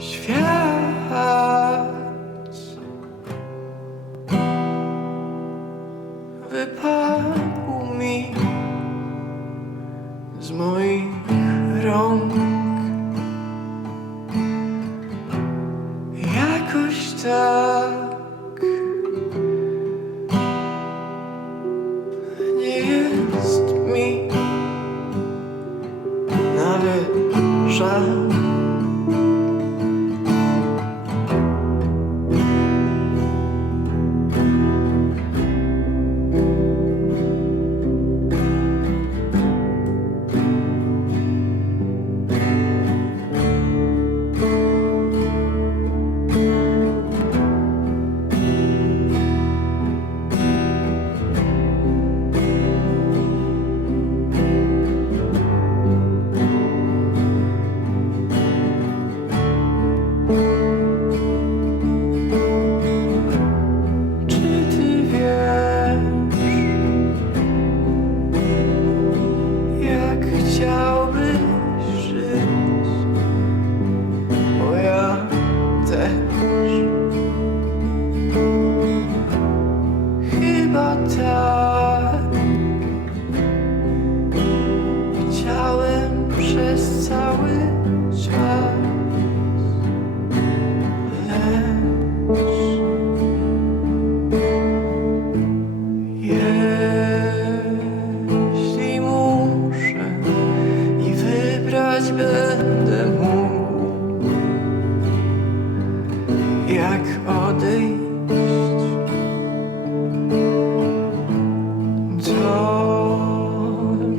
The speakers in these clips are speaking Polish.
świat wypadł mi z moich rąk.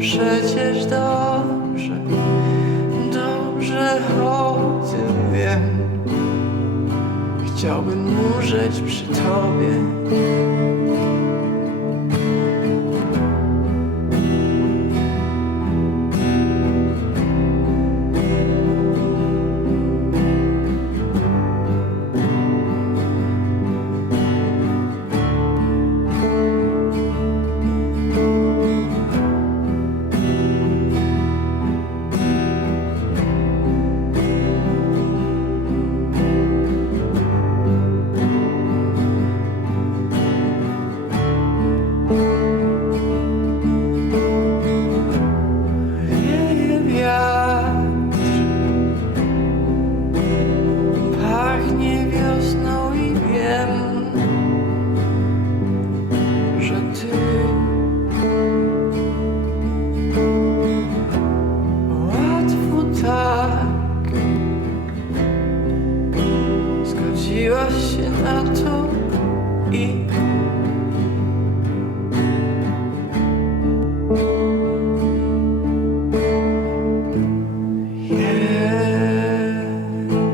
przecież dobrze, dobrze o tym wiem. Chciałbym umrzeć przy tobie. Zgodziłaś się na to i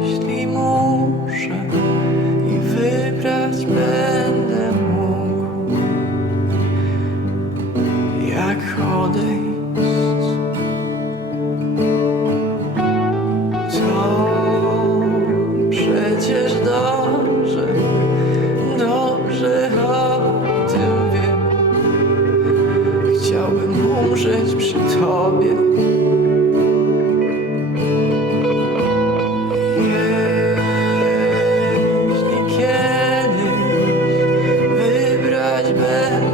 Jeśli muszę i wybrać będę umrzeć przy Tobie. Jeśli kiedyś wybrać będę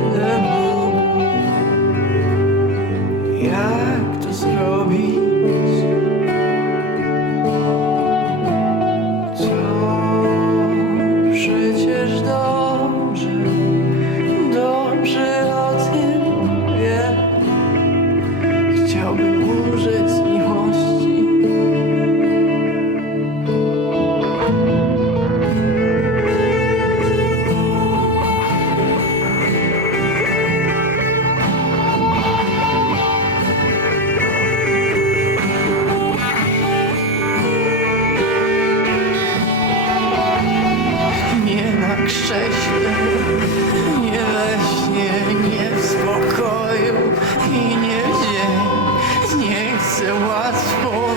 chciałbym z miłości. Nie na krześle, nie we śnie, nie w spokoju. it was for.